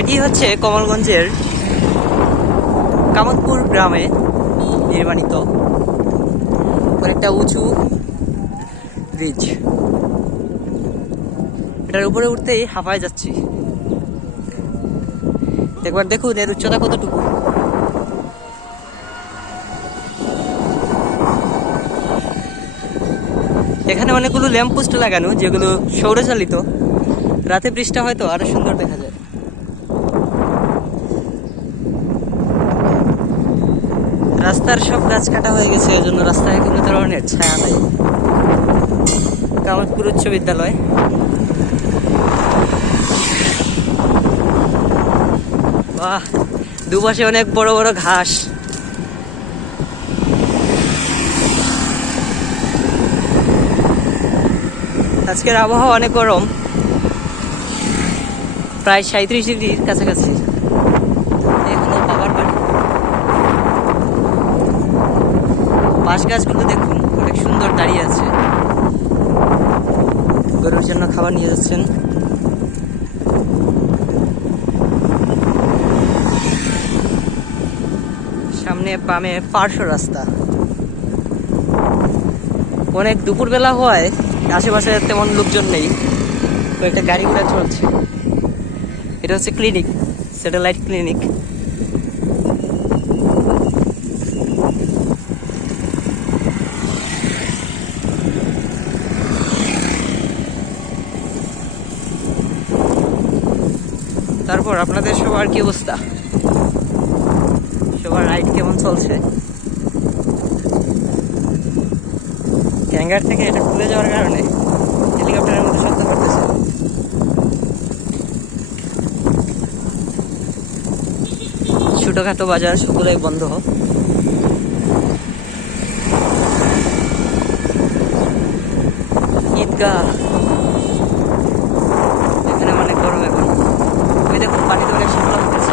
এটি হচ্ছে কমলগঞ্জের কামাতপুর গ্রামে নির্মাণিত অনেকটা উঁচু ব্রিজ। এটার উপরে উঠতেই হাঁপায় যাচ্ছি। একবার দেখুন এর উচ্চতা কতটুকু। এখানে অনেকগুলো ল্যাম্পপোস্ট লাগানো, যেগুলো সৌরচালিত। রাতে ব্রিজটা হয়তো আরো সুন্দর দেখা যায়। রাস্তার সব গাছ কাটা হয়ে গেছে, এজন্য রাস্তায় কোনো ধরনের ছায়া নেই। কামাতপুর উচ্চ বিদ্যালয়। বাহ, দুপাশে অনেক বড় বড় ঘাস। আজকের আবহাওয়া অনেক গরম, প্রায় 37 ডিগ্রির কাছাকাছি। এখনো বাবার বাড়ি। বাঁশ গাছগুলো দেখুন অনেক সুন্দর দাঁড়িয়ে আছে। গরুর জন্য খাবার নিয়ে যাচ্ছেন। সামনে বামে পার্শ্ব রাস্তা। অনেক দুপুরবেলা হওয়ায় আশেপাশে তেমন লোকজন নেই, কয়েকটা গাড়ি ঘোড়া চলছে। এটা হচ্ছে ক্লিনিক, স্যাটেলাইট ক্লিনিক। তারপর আপনাদের সবার কি অবস্থা? সবার রাইড কেমন চলছে? ক্যাঙ্গার থেকে এটা খুলে যাওয়ার কারণে হেলিকপ্টারের মধ্যে শব্দ করতেছে। ছোটখাটো বাজার সবগুলোই বন্ধ। ঈদগাহ, এখানে অনেক গরম এখন। ওই দেখুন পানিতে অনেক শাপলা উঠতেছে।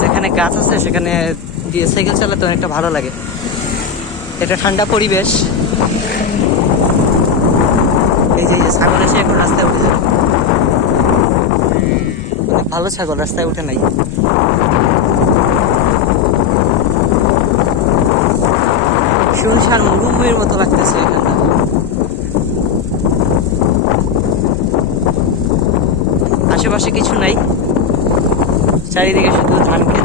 যেখানে গাছ আছে সেখানে দিয়ে সাইকেল চালাতে অনেকটা ভালো লাগে। এটা ঠান্ডা পরিবেশ। এই যে ছাগল এসে এখন রাস্তায় উঠে যাবে। অনেক ভালো ছাগল, রাস্তায় উঠে নাই। শুনশান মরুভূমির মতো লাগতেছে এখানটা। আশেপাশে কিছু নাই, চারিদিকে শুধু ধান ক্ষেত।